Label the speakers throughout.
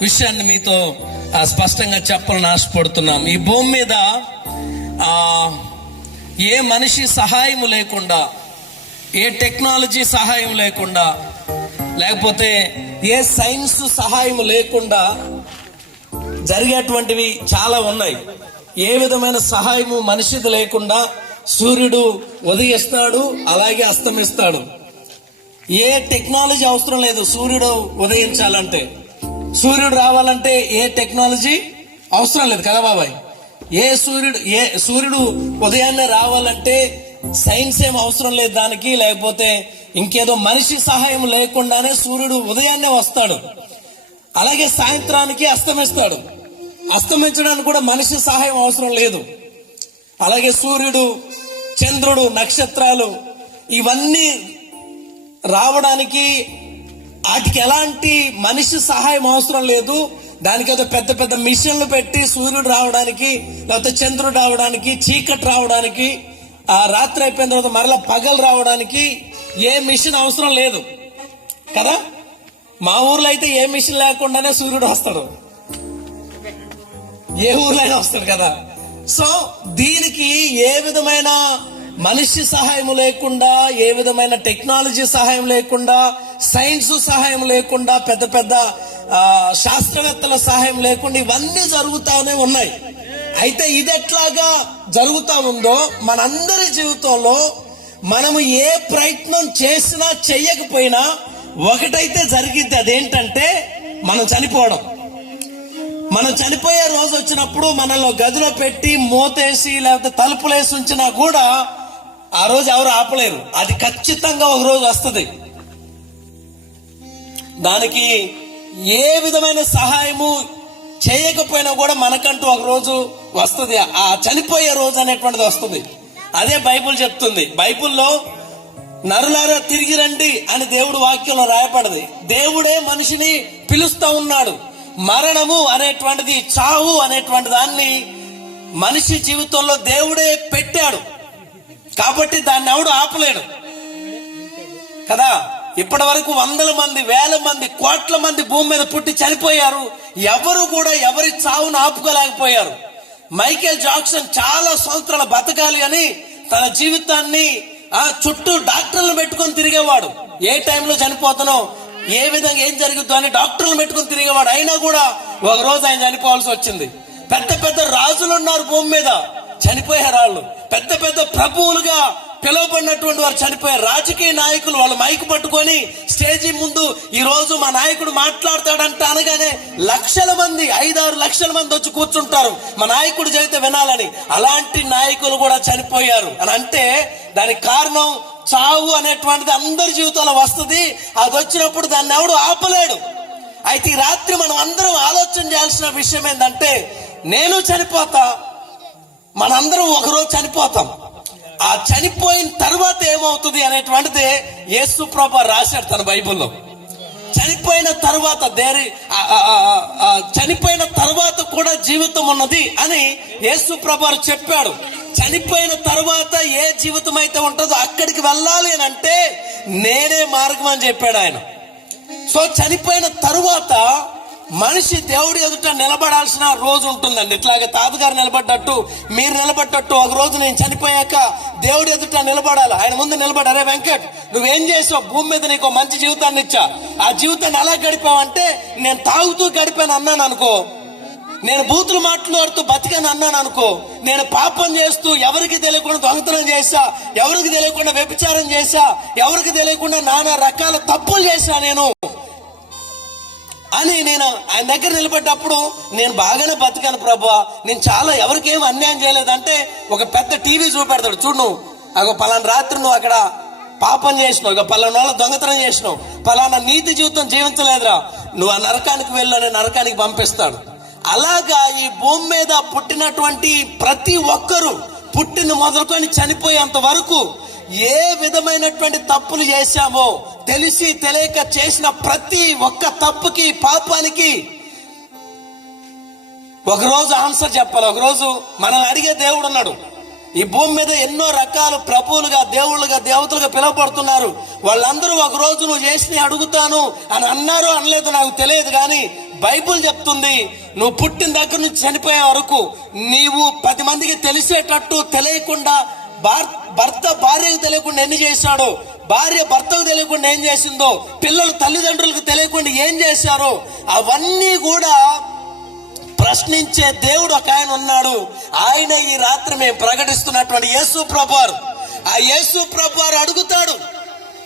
Speaker 1: విషయాన్ని మీతో ఆ, స్పష్టంగా చెప్పాలని ఆశపడుతున్నాం. ఈ భూమి మీద ఏ మనిషి సహాయం లేకుండా ఏ టెక్నాలజీ సహాయం లేకుండా లేకపోతే ఏ సైన్స్ సహాయం లేకుండా జరిగేటువంటివి చాలా ఉన్నాయి. ఏ విధమైన సహాయము మనిషిది లేకుండా సూర్యుడు ఉదయిస్తాడు అలాగే అస్తమిస్తాడు. ఏ టెక్నాలజీ అవసరం లేదు సూర్యుడు ఉదయించాలంటే. సూర్యుడు రావాలంటే ఏ టెక్నాలజీ? అవసరం లేదు కదా బాబాయ్. ఏ సూర్యుడు ఏ సూర్యుడు ఉదయాన్నే రావాలంటే సైన్స్ ఏం అవసరం లేదు దానికి లేకపోతే ఇంకేదో మనిషి సహాయం లేకుండానే సూర్యుడు ఉదయాన్నే వస్తాడు. అలాగే సాయంత్రానికి అస్తమిస్తాడు. అస్తమించడానికి కూడా మనిషి సహాయం అవసరం లేదు. అలాగే సూర్యుడు చంద్రుడు నక్షత్రాలు ఇవన్నీ రావడానికి వాటికి ఎలాంటి మనిషి సహాయం అవసరం లేదు. దానికి ఏదో పెద్ద పెద్ద మిషన్లు పెట్టి సూర్యుడు రావడానికి లేకపోతే చంద్రుడు రావడానికి చీకటి రావడానికి ఆ రాత్రి అయిపోయిన తర్వాత మరలా పగలు రావడానికి ఏ మిషన్ అవసరం లేదు. కదా? మా ఊర్లో అయితే ఏ మిషన్ లేకుండానే సూర్యుడు వస్తాడు. ఏ ఊర్లో అయినా వస్తాడు కదా? సో దీనికి ఏ విధమైన మనిషి సహాయం లేకుండా ఏ విధమైన టెక్నాలజీ సహాయం లేకుండా సైన్స్ సహాయం లేకుండా పెద్ద పెద్ద శాస్త్రవేత్తల సహాయం లేకుండా ఇవన్నీ జరుగుతూనే ఉన్నాయి. అయితే ఇది ఎట్లాగా జరుగుతూ ఉందో మనందరి జీవితంలో మనము ఏ ప్రయత్నం చేసినా చెయ్యకపోయినా ఒకటైతే జరిగిద్ది అదేంటంటే మనం చనిపోవడం. మనం చనిపోయే రోజు వచ్చినప్పుడు మనలో గదిలో పెట్టి మూతేసి లేకపోతే తలుపులేసి ఉంచినా కూడా ఆ రోజు ఎవరు ఆపలేరు. అది ఖచ్చితంగా ఒక రోజు వస్తుంది. దానికి ఏ విధమైన సహాయము చేయకపోయినా కూడా మనకంటూ ఒక రోజు వస్తుంది. ఆ చనిపోయే రోజు అనేటువంటిది వస్తుంది. అదే బైబుల్ చెప్తుంది. బైబుల్లో నరులారా తిరిగి రండి అని దేవుడు వాక్యంలో రాయపడది దేవుడే మనిషిని పిలుస్తూ ఉన్నాడు. మరణము అనేటువంటిది చావు అనేటువంటి దాన్ని మనిషి జీవితంలో దేవుడే పెట్టాడు. కాబట్టి దాన్ని ఎవడు ఆపలేడు. కదా? ఇప్పటి వరకు వందల మంది వేల మంది కోట్ల మంది భూమి మీద పుట్టి చనిపోయారు. ఎవరు కూడా ఎవరి చావును ఆపుకోలేకపోయారు. మైకేల్ జాక్సన్ చాలా సంవత్సరాలు బతకాలి అని తన జీవితాన్ని ఆ చుట్టూ డాక్టర్లు పెట్టుకొని తిరిగేవాడు. ఏ టైంలో చనిపోతానో ఏ విధంగా ఏం జరుగుతుందో అని డాక్టర్లు పెట్టుకొని తిరిగేవాడు. అయినా కూడా ఒక రోజు ఆయన చనిపోవాల్సి వచ్చింది. పెద్ద పెద్ద రాజులు ఉన్నారు భూమి మీద. చనిపోయారు వాళ్ళు. పెద్ద పెద్ద ప్రభువులుగా పిలువబడినటువంటి వారు చనిపోయారు. రాజకీయ నాయకులు వాళ్ళు మైకు పట్టుకొని స్టేజీ ముందు ఈ రోజు మా నాయకుడు మాట్లాడతాడంట అనగానే లక్షల మంది ఐదారు లక్షల మంది వచ్చి కూర్చుంటారు. మా నాయకుడు చదివితే వినాలని. అలాంటి నాయకులు కూడా చనిపోయారు. అని అంటే దానికి కారణం చావు అనేటువంటిది అందరి జీవితంలో వస్తుంది. అది వచ్చినప్పుడు దాన్ని ఎవడు ఆపలేడు. అయితే ఈ రాత్రి మనం అందరం ఆలోచన చేయాల్సిన విషయం ఏంటంటే నేను చనిపోతా మనందరం ఒకరోజు చనిపోతాం. ఆ చనిపోయిన తర్వాత ఏమవుతుంది అనేటువంటిది యేసు ప్రభ రాశాడు తన బైబిల్లో. చనిపోయిన తర్వాత దేరి చనిపోయిన తర్వాత కూడా జీవితం ఉన్నది అని యేసు ప్రభారు చెప్పాడు. చనిపోయిన తర్వాత ఏ జీవితం అయితే ఉంటుందో అక్కడికి వెళ్ళాలి అని అంటే నేనే మార్గం అని చెప్పాడు ఆయన. సో చనిపోయిన తరువాత మనిషి దేవుడి ఎదుట నిలబడాల్సిన రోజు ఉంటుందండి. ఇట్లాగే తాతగారు నిలబడ్డట్టు మీరు నిలబడ్డట్టు ఒక రోజు నేను చనిపోయాక దేవుడి ఎదుట నిలబడాలి. ఆయన ముందు నిలబడారే వెంకట్ నువ్వేం చేసావు? భూమి మీద నీకు మంచి జీవితాన్ని ఇచ్చా. ఆ జీవితాన్ని ఎలా గడిపావంటే నేను తాగుతూ గడిపాను అన్నాను అనుకో. నేను బూతులు మాట్లాడుతూ బతికాను అన్నాను అనుకో. నేను పాపం చేస్తూ ఎవరికి తెలియకుండా దొంగతనం చేశా ఎవరికి తెలియకుండా వ్యభిచారం చేశా ఎవరికి తెలియకుండా నానా రకాల తప్పులు చేశా నేను. అని నేను ఆయన దగ్గర నిలబడ్డప్పుడు నేను బాగానే బతికాను ప్రభు. నేను చాలా ఎవరికేం అన్యాయం చేయలేదంటే ఒక పెద్ద టీవీ చూపెడతాడు. చూడు నువ్వు. ఒక పలానా రాత్రి నువ్వు అక్కడ పాపం చేసినావు. ఇక పలానా వాళ్ళ దొంగతనం చేసినావు. పలానా నీతి జీవితం జీవించలేదురా. నువ్వు ఆ నరకానికి వెళ్ళు అని నరకానికి పంపిస్తాడు. అలాగా ఈ భూమి మీద పుట్టినటువంటి ప్రతి ఒక్కరూ పుట్టిన మొదలుకొని చనిపోయేంత వరకు ఏ విధమైనటువంటి తప్పులు చేశామో తెలిసి తెలియక చేసిన ప్రతి ఒక్క తప్పుకి పాపానికి ఒకరోజు ఆన్సర్ చెప్పాలి. ఒకరోజు మనల్ని అడిగే దేవుడు ఉన్నాడు. ఈ భూమి మీద ఎన్నో రకాలు ప్రభువులుగా దేవుళ్ళుగా దేవతలుగా పిలువబడుతున్నారు. వాళ్ళందరూ ఒక రోజు నువ్వు చేసి అడుగుతాను అని అన్నారు అనలేదు నాకు తెలియదు కానీ బైబుల్ చెప్తుంది నువ్వు పుట్టిన దగ్గర నుంచి చనిపోయే వరకు నీవు పది మందికి తెలిసేటట్టు తెలియకుండా భర్త భార్యకు తెలియకుండా ఎన్ని చేశాడో? భార్య భర్తకు తెలియకుండా ఏం చేసిందో? పిల్లలు తల్లిదండ్రులకు తెలియకుండా ఏం చేశారో? అవన్నీ కూడా ప్రశ్నించే దేవుడు ఒక ఆయన ఉన్నాడు. ఆయన ఈ రాత్రి మేము ప్రకటిస్తున్నటువంటి యేసు ప్రభార్ ఆ యేసు ప్రభార్ అడుగుతాడు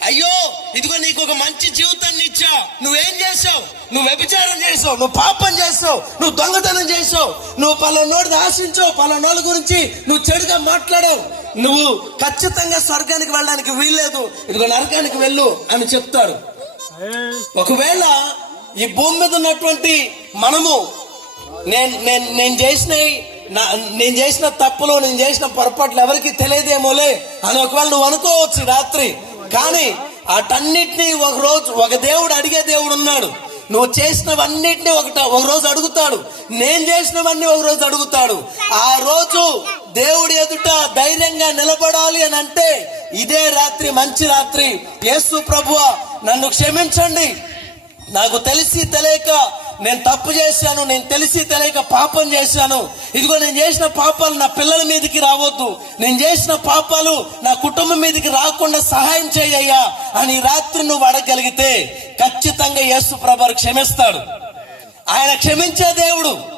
Speaker 1: అయ్యో ఇదిగో నీకు ఒక మంచి జీవితాన్ని ఇచ్చా. నువ్వేం చేసావు నువ్వు వ్యభిచారం చేసావు నువ్వు పాపం చేసావు నువ్వు దొంగతనం చేసావు నువ్వు పలానోడిది ఆశించావు. పలానోళ్ళ గురించి నువ్వు చెడుగా మాట్లాడావు. నువ్వు ఖచ్చితంగా స్వర్గానికి వెళ్ళడానికి వీల్లేదు. ఇదిగో నరకానికి వెళ్ళు అని చెప్తాడు. ఒకవేళ ఈ భూమి మీద ఉన్నటువంటి మనము నేను నేను నేను చేసిన నేను చేసిన తప్పులు నేను చేసిన పొరపాట్లు ఎవరికి తెలియదేమోలే అని ఒకవేళ నువ్వు అనుకోవచ్చు రాత్రి. కానీ అటన్నిటినీ ఒక రోజు ఒక దేవుడు అడిగే దేవుడు ఉన్నాడు. నువ్వు చేసినవన్నిటిని ఒకట ఒక రోజు అడుగుతాడు. నేను చేసినవన్నీ ఒక రోజు అడుగుతాడు. ఆ రోజు దేవుడి ఎదుట ధైర్యంగా నిలబడాలి అని అంటే ఇదే రాత్రి మంచి రాత్రి. యేసు ప్రభువ నన్ను క్షమించండి. నాకు తెలిసి తెలియక నేను తప్పు చేశాను నేను తెలిసి తెలియక పాపం చేశాను. ఇదిగో నేను చేసిన పాపాలు నా పిల్లల మీదకి రావద్దు. నేను చేసిన పాపాలు నా కుటుంబం మీదకి రాకుండా సహాయం చేయయ్యా అని రాత్రి నువ్వు అడగలిగితే ఖచ్చితంగా యేసు ప్రభు క్షమిస్తాడు. ఆయన క్షమించే దేవుడు.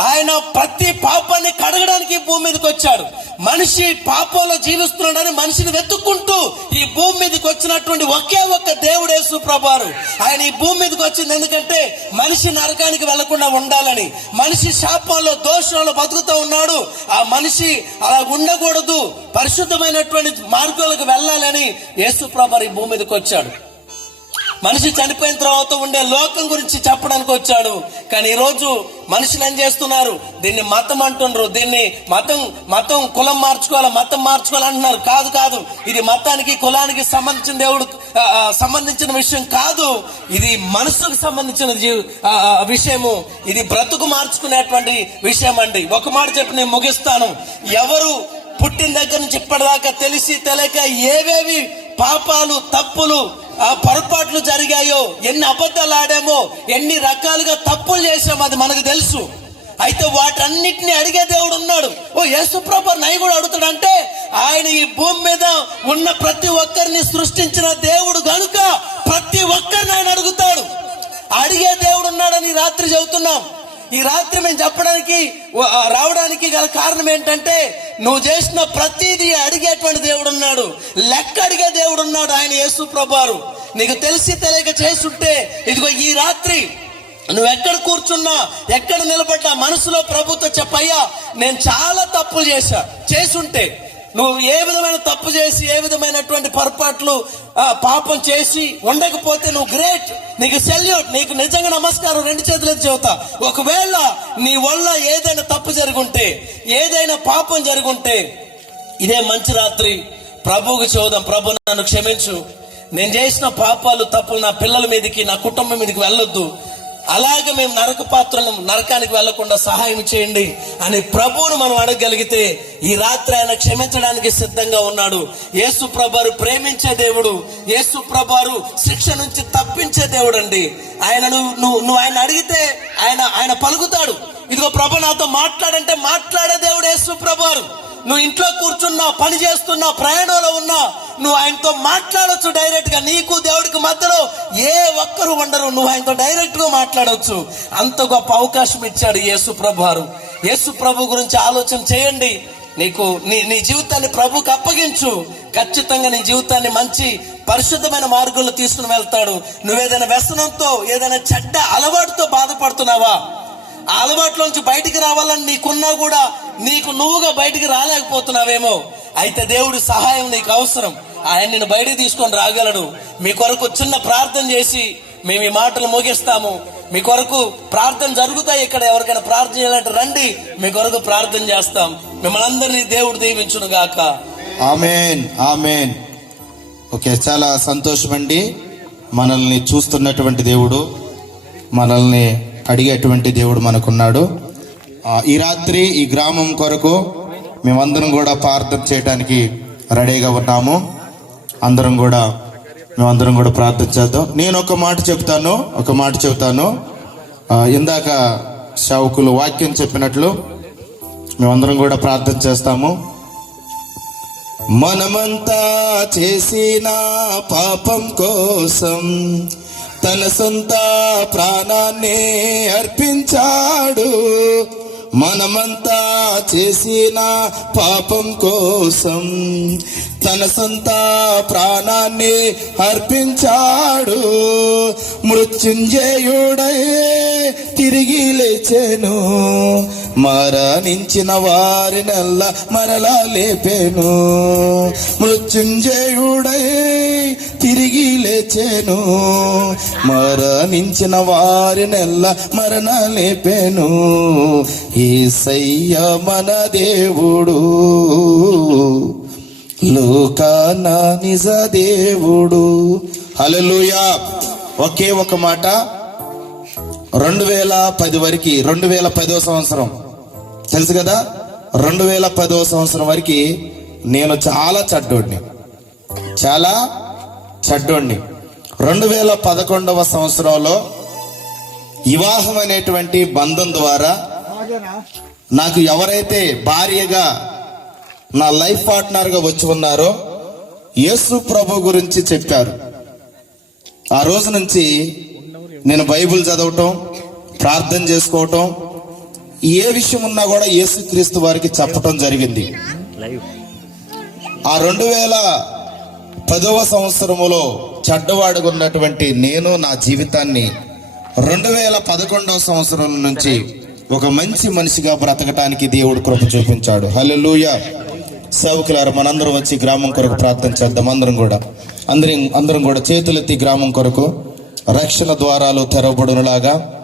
Speaker 1: ఆయన ప్రతి పాపాన్ని కడగడానికి భూమి మీదకి వచ్చాడు. మనిషి పాపంలో జీవిస్తున్నాడని మనిషిని వెతుక్కుంటూ ఈ భూమి మీదకి వచ్చినటువంటి ఒకే ఒక్క దేవుడు యేసు ప్రభారు ఆయన ఈ భూమి మీదకి వచ్చింది ఎందుకంటే మనిషి నరకానికి వెళ్ళకుండా ఉండాలని. మనిషి శాపంలో దోషంలో బతుకుతూ ఉన్నాడు. ఆ మనిషి అలా ఉండకూడదు. పరిశుద్ధమైనటువంటి మార్గాలకు వెళ్ళాలని యేసు ప్రభారు ఈ భూమి మీదకి వచ్చాడు. మనిషి చనిపోయిన తర్వాత ఉండే లోకం గురించి చెప్పడానికి వచ్చాడు. కానీ ఈరోజు మనుషులు ఏం చేస్తున్నారు? దీన్ని మతం అంటున్నారు దీన్ని మతం మతం కులం మార్చుకోవాలి మతం మార్చుకోవాలి అంటున్నారు. కాదు కాదు. ఇది మతానికి కులానికి సంబంధించిన దేవుడు సంబంధించిన విషయం కాదు. ఇది మనసుకు సంబంధించిన విషయము. ఇది బ్రతుకు మార్చుకునేటువంటి విషయం అండి. ఒక మాట చెప్పి నేను ముగిస్తాను. ఎవరు పుట్టిన దగ్గర నుంచి ఇప్పటిదాకా తెలిసి తెలియక ఏవేవి పాపాలు తప్పులు పొరపాట్లు జరిగాయో ఎన్ని అబద్ధాలు ఆడామో ఎన్ని రకాలుగా తప్పులు చేసామో అది మనకు తెలుసు. అయితే వాటన్నిటిని అడిగే దేవుడు ఉన్నాడు. ఓ యేసుప్రభ నై కూడా అడుగుతాడంటే ఆయన ఈ భూమి మీద ఉన్న ప్రతి ఒక్కరిని సృష్టించిన దేవుడు కనుక ప్రతి ఒక్కరిని ఆయన అడుగుతాడు. అడిగే దేవుడు ఉన్నాడని రాత్రి చెబుతున్నాం. ఈ రాత్రి మేము చెప్పడానికి రావడానికి గల కారణం ఏంటంటే నువ్వు చేసిన ప్రతిదీ అడిగేటువంటి దేవుడు ఉన్నాడు లెక్క అడిగే దేవుడు ఉన్నాడు ఆయన యేసు ప్రభారు. నీకు తెలిసి తెలియక చేసుంటే ఇదిగో ఈ రాత్రి నువ్వు ఎక్కడ కూర్చున్నా ఎక్కడ నిలబడ్డా మనసులో ప్రభుత్వ చెప్పయ్యా నేను చాలా తప్పులు చేశా. చేసుంటే నువ్వు ఏ విధమైన తప్పు చేసి ఏ విధమైనటువంటి పొరపాట్లు ఆ, పాపం చేసి ఉండకపోతే నువ్వు గ్రేట్. నీకు సెల్యూట్ నీకు నిజంగా నమస్కారం రెండు చేతులు చెబుతా. ఒకవేళ నీ వల్ల ఏదైనా తప్పు జరుగుంటే ఏదైనా పాపం జరుగుంటే ఇదే మంచి రాత్రి. ప్రభువుకి చూద్దాం ప్రభు నన్ను క్షమించు. నేను చేసిన పాపాలు తప్పులు నా పిల్లల మీదకి నా కుటుంబం మీదకి వెళ్ళొద్దు. అలాగే మేము నరక పాత్రలను నరకానికి వెళ్ళకుండా సహాయం చేయండి అని ప్రభువును మనం అడగగలిగితే ఈ రాత్రి ఆయన క్షమించడానికి సిద్ధంగా ఉన్నాడు. యేసు ప్రభారు ప్రేమించే దేవుడు యేసు ప్రభారు శిక్ష నుంచి తప్పించే దేవుడు అండి ఆయనను నువ్వు నువ్వు ఆయన అడిగితే ఆయన ఆయన పలుకుతాడు. ఇదిగో ప్రభు నాతో మాట్లాడంటే మాట్లాడే దేవుడు యేసు ప్రభారు నువ్వు ఇంట్లో కూర్చున్నా పని చేస్తున్నా ప్రయాణంలో ఉన్నా నువ్వు ఆయనతో మాట్లాడవచ్చు డైరెక్ట్గా నీకు దేవుడికి మధ్యలో ఏ ఒక్కరు ఉండరు. నువ్వు ఆయనతో డైరెక్ట్గా మాట్లాడవచ్చు అంత గొప్ప అవకాశం ఇచ్చాడు యేసు ప్రభు యేసు ప్రభు గురించి ఆలోచన చేయండి. నీకు నీ నీ జీవితాన్ని ప్రభుకి అప్పగించు. ఖచ్చితంగా నీ జీవితాన్ని మంచి పరిశుద్ధమైన మార్గంలో తీసుకుని వెళ్తాడు. నువ్వేదైనా వ్యసనంతో ఏదైనా చెడ్డ అలవాటుతో బాధపడుతున్నావా? ఆ అలవాట్లోంచి బయటికి రావాలని నీకున్నా కూడా నీకు నువ్వుగా బయటికి రాలేకపోతున్నావేమో? అయితే దేవుడి సహాయం నీకు అవసరం. ఆయన నేను బయటికి తీసుకొని రాగలడు. మీ కొరకు చిన్న ప్రార్థన చేసి మేము ఈ మాటలు ముగిస్తాము. మీ కొరకు ప్రార్థన జరుగుతాయి ఇక్కడ. ఎవరికైనా ప్రార్థన చేయాలంటే రండి. మీ కొరకు ప్రార్థన చేస్తాం. మిమ్మల్ని అందరినీ దేవుడు దీవించును గాక.
Speaker 2: ఆమెన్. ఆమెన్. ఓకే చాలా సంతోషం అండి మనల్ని చూస్తున్నటువంటి దేవుడు మనల్ని అడిగేటువంటి దేవుడు మనకున్నాడు. ఈ రాత్రి ఈ గ్రామం కొరకు మేమందరం కూడా ప్రార్థన చేయడానికి రెడీగా ఉన్నాము. అందరం కూడా మేమందరం కూడా ప్రార్థన చేద్దాం. నేను ఒక మాట చెప్తాను ఒక మాట చెప్తాను. ఇందాక శావుకులు వాక్యం చెప్పినట్లు మేమందరం కూడా ప్రార్థన చేస్తాము. మనమంతా చేసిన పాపం కోసం తన సొంత ప్రాణాన్ని అర్పించాడు. మనమంతా చేసిన పాపం కోసం తన సొంత ప్రాణాన్ని అర్పించాడు. మృత్యుంజయుడై తిరిగి లేచెను. మరణించిన వారినల్లా మరలా లేపెను. మృత్యుంజయుడై తిరిగి లేచెను. మరణించిన వారినెల్లా మరణ లేపెను. ఏసయ్య మన దేవుడు లోకాన నిజ దేవుడు. హలలుయా ఒకే ఒక మాట. రెండు వేల పది వరకు రెండు వేల పదో సంవత్సరం. తెలుసు కదా రెండు వేల పదో సంవత్సరం వరకు నేను చాలా చెడ్డోడిని. చాలా చెడ్డోడిని. రెండు వేల పదకొండవ సంవత్సరంలో వివాహం అనేటువంటి బంధం ద్వారా నాకు ఎవరైతే భార్యగా నా లైఫ్ పార్ట్నర్గా వచ్చి ఉన్నారో యేసు ప్రభు గురించి చెప్పారు. ఆ రోజు నుంచి నేను బైబిల్ చదవటం ప్రార్థన చేసుకోవటం ఏ విషయం ఉన్నా కూడా యేసుక్రీస్తు వారికి చెప్పటం జరిగింది. ఆ రెండు వేల పదవ సంవత్సరములో చెడ్డవాడుగా ఉన్నటువంటి నేను నా జీవితాన్ని రెండు వేల పదకొండవ సంవత్సరం నుంచి ఒక మంచి మనిషిగా బ్రతకటానికి దేవుడు కృప చూపించాడు. హల్లెలూయా. సేవకులారు మనందరం వచ్చి గ్రామం కొరకు ప్రార్థన చేద్దాం. అందరం కూడా. అందరం అందరం కూడా చేతులెత్తి గ్రామం కొరకు రక్షణ ద్వారాలు తెరవబడునులాగా.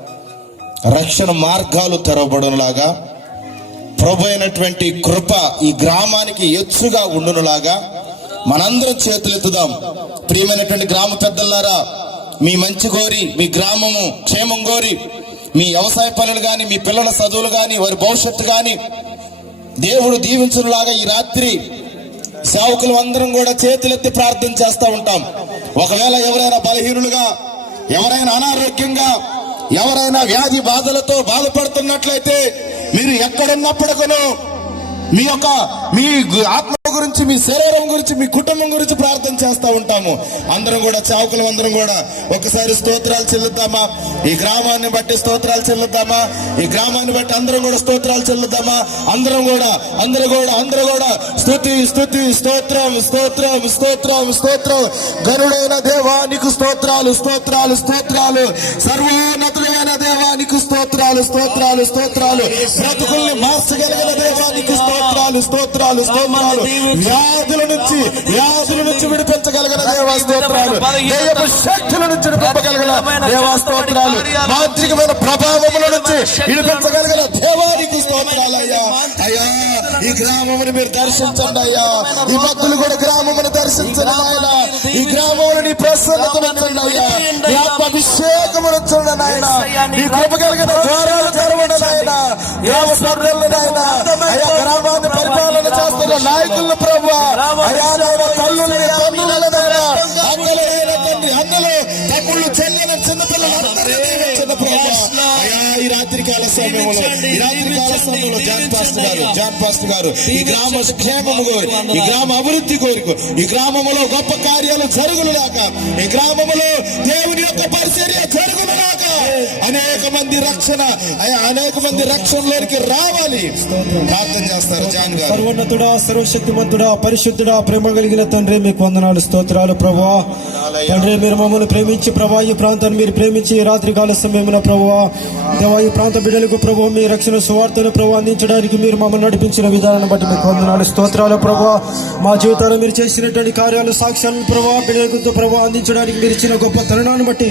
Speaker 2: రక్షణ మార్గాలు తెరవబడునులాగా. ప్రభు అయినటువంటి కృప ఈ గ్రామానికి ఎచ్చుగా ఉండునులాగా. మనందరం చేతులెత్తుదాం. ప్రియమైనటువంటి గ్రామ పెద్దలారా మీ మంచి కోరి మీ గ్రామము క్షేమం కోరి మీ వ్యవసాయ పనులు కానీ మీ పిల్లల చదువులు కానీ వారి భవిష్యత్తు కానీ దేవుడు దీవించులాగా ఈ రాత్రి సేవకులు అందరం కూడా చేతులెత్తి ప్రార్థన చేస్తూ ఉంటాం. ఒకవేళ ఎవరైనా బలహీనులుగా ఎవరైనా అనారోగ్యంగా ఎవరైనా వ్యాధి బాధలతో బాధపడుతున్నట్లయితే మీరు ఎక్కడున్నప్పటికను మీ యొక్క మీ ఆత్మ గురించి మీ శరీరం గురించి మీ కుటుంబం గురించి ప్రార్థన చేస్తూ ఉంటాము. అందరం కూడా చావుకులం అందరం కూడా ఒకసారి స్తోత్రాలు చెల్లుద్దామా? ఈ గ్రామాన్ని బట్టి స్తోత్రాలు చెల్లుద్దామా? ఈ గ్రామాన్ని బట్టి అందరం కూడా స్తోత్రాలు చెల్లుద్దామా? అందరం కూడా అందరూ కూడా అందరూ కూడా స్తుతి స్థుతి స్తోత్రం స్తోత్రం స్తోత్రం స్తోత్రం. గరుడైన దేవానికి స్తోత్రాలు స్తోత్రాలు స్తోత్రాలు. సర్వోన్నతుడైన దేవానికి స్తోత్రాలు స్తోత్రాలు స్తోత్రాలు. బ్రతుకుల్ని మార్చగలిగిన దేవానికి స్తోత్రాలు స్తోత్రాలు స్తోత్రాలు. వ్యాధుల నుంచి వ్యాధుల నుంచి విడిపించగలిగిన దేవా స్తోత్రాలు. దయ్యపు శక్తుల నుంచి విడిపించగలిగిన దేవా స్తోత్రాలు. మాంత్రికమైన ప్రభావముల నుంచి విడిపించగలిగిన దేవానికి స్తోత్రాలు అయ్యా. అయ్యా. ఈ గ్రామమును మీరు దర్శించండి అయ్యా. ఈ భక్తులు కూడా గ్రామమును దర్శించండి ఆయన ఈ గ్రామమును నీ ప్రసన్నత అయ్యా. నీ ఆత్మ అభిషేకమును చూడండి నాయన. నీ కృప కలిగిన ద్వారాలు తెరవండి నాయన. గ్రామ సభ్యులను నాయన. అయ్యా గ్రామాన్ని పరిపాలన చేస్తున్న నాయకులను ప్రభు అయ్యా సమయంలో ఈ రాత్రి కాల సమయంలో జాన్ పాస్టర్ గారు జాన్ గారు ఈ గ్రామ క్షేమము కోరి ఈ గ్రామ అభివృద్ధి కోరికు ఈ గ్రామములో గొప్ప కార్యాలు జరుగునుగాక ఈ గ్రామములో దేవుని యొక్క పరిచర్య జరుగునుగాక. అనేక మంది రక్షణ అనేక మంది రక్షణలోనికి రావాలి. ప్రార్థన చేస్తారు జాన్ గారు.
Speaker 3: సర్వోన్నతుడా సర్వశక్తిమంతుడా పరిశుద్ధుడా ప్రేమ కలిగిన తండ్రి మీకు వందనాలు స్తోత్రాలు ప్రభా తండ్రి మీరు మమ్మల్ని ప్రేమించి ప్రభా ఈ ప్రాంతాన్ని మీరు ప్రేమించి రాత్రి కాల సమయమున ప్రభా దేవా ఈ ప్రాంత బిడ్డలకు ప్రభు మీ రక్షణ సువార్తను ప్రభు అందించడానికి మీరు మమ్మల్ని నడిపించిన విధానాన్ని బట్టి మీకు వందనాలు స్తోత్రాలు ప్రభా మా జీవితాల్లో మీరు చేసినటువంటి కార్యాలు సాక్ష్యాలను ప్రభా బిడ్డలకు ప్రభు అందించడానికి మీరు ఇచ్చిన గొప్ప తరుణాన్ని బట్టి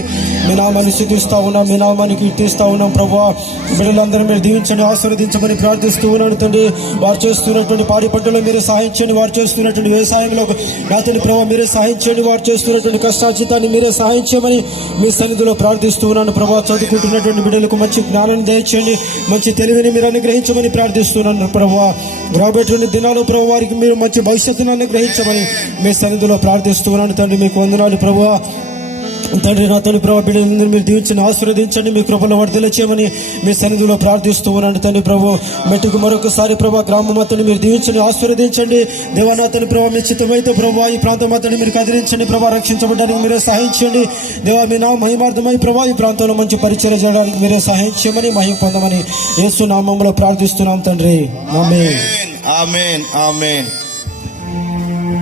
Speaker 3: మీ నామాన్ని స్థుతిస్తా ఉన్నాం మీ నామానికి తీస్తా ఉన్నాం ప్రభా. బిడ్డలందరూ మీరు దీవించండి ఆశీర్వదించమని ప్రార్థిస్తూ ఉన్నాను తండ్రి. వారు చేస్తున్నటువంటి పాడి పంటలో మీరే సహాయించండి వారు చేస్తున్నటువంటి వ్యవసాయంలో నా తండ్రి ప్రభావ మీరే సహాయించండి వారు చేస్తున్నటువంటి కష్టార్జితాన్ని మీరే సహాయించమని మీ సన్నిధిలో ప్రార్థిస్తూ ఉన్నాను ప్రభా. చదువుకుంటున్నటువంటి బిడ్డలకు మంచి జ్ఞానాన్ని దయచేయండి మంచి తెలివిని మీరు అనుగ్రహించమని ప్రార్థిస్తున్నాను ప్రభా. రాబోయేటువంటి దినాలు ప్రభు వారికి మీరు మంచి భవిష్యత్తును అనుగ్రహించమని మీ సన్నిధిలో ప్రార్థిస్తున్నాను తండ్రి. మీకు వందనాలు ప్రభు. తండ్రి నా తండ్రి ప్రభావ బిడ్డలందరూ మీరు దీవించండి ఆశీర్వదించండి మీ కృపలో వర్ధల చేయమని మీ సన్నిధిలో ప్రార్థిస్తూ ఉన్నాను తండ్రి ప్రభు. మెట్టుకు మరొకసారి ప్రభా గ్రామం అతని మీరు దీవించండి ఆశీర్వదించండి. దేవనా తండ్రి ప్రభావ మీ చిత్తమైతే ప్రభావ ఈ ప్రాంతం అతని మీరు కదిలించండి ప్రభా రక్షించబడడానికి మీరే సహాయం చేయండి. దేవా మీ నా మహిమార్థమై ప్రభా ఈ ప్రాంతంలో మంచి పరిచయం చేయడానికి మీరే సహాయం చేయమని మహిమ పొందమని యేసు నామంలో ప్రార్థిస్తున్నాం తండ్రి. ఆమె
Speaker 2: ఆమెన్. ఆమెన్.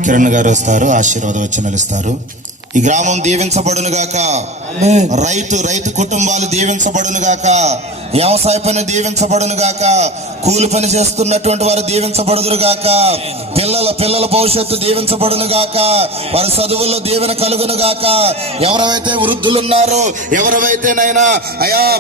Speaker 2: కిరణ్ గారు వస్తారు ఆశీర్వాద వచ్చి నలుస్తారు ఈ గ్రామం దీవించబడును గాక. రైతు రైతు కుటుంబాలు దీవించబడును గాక. వ్యవసాయ పని దీవించబడును గాక. కూలి పని చేస్తున్నటువంటి వారు దీవించబడుదురు గాక. పిల్లల పిల్లల భవిష్యత్తు దీవించబడును గాక. వారి చదువుల్లో దీవెన కలుగును గాక. ఎవరైతే వృద్ధులున్నారో ఎవరైతేనైనా అయా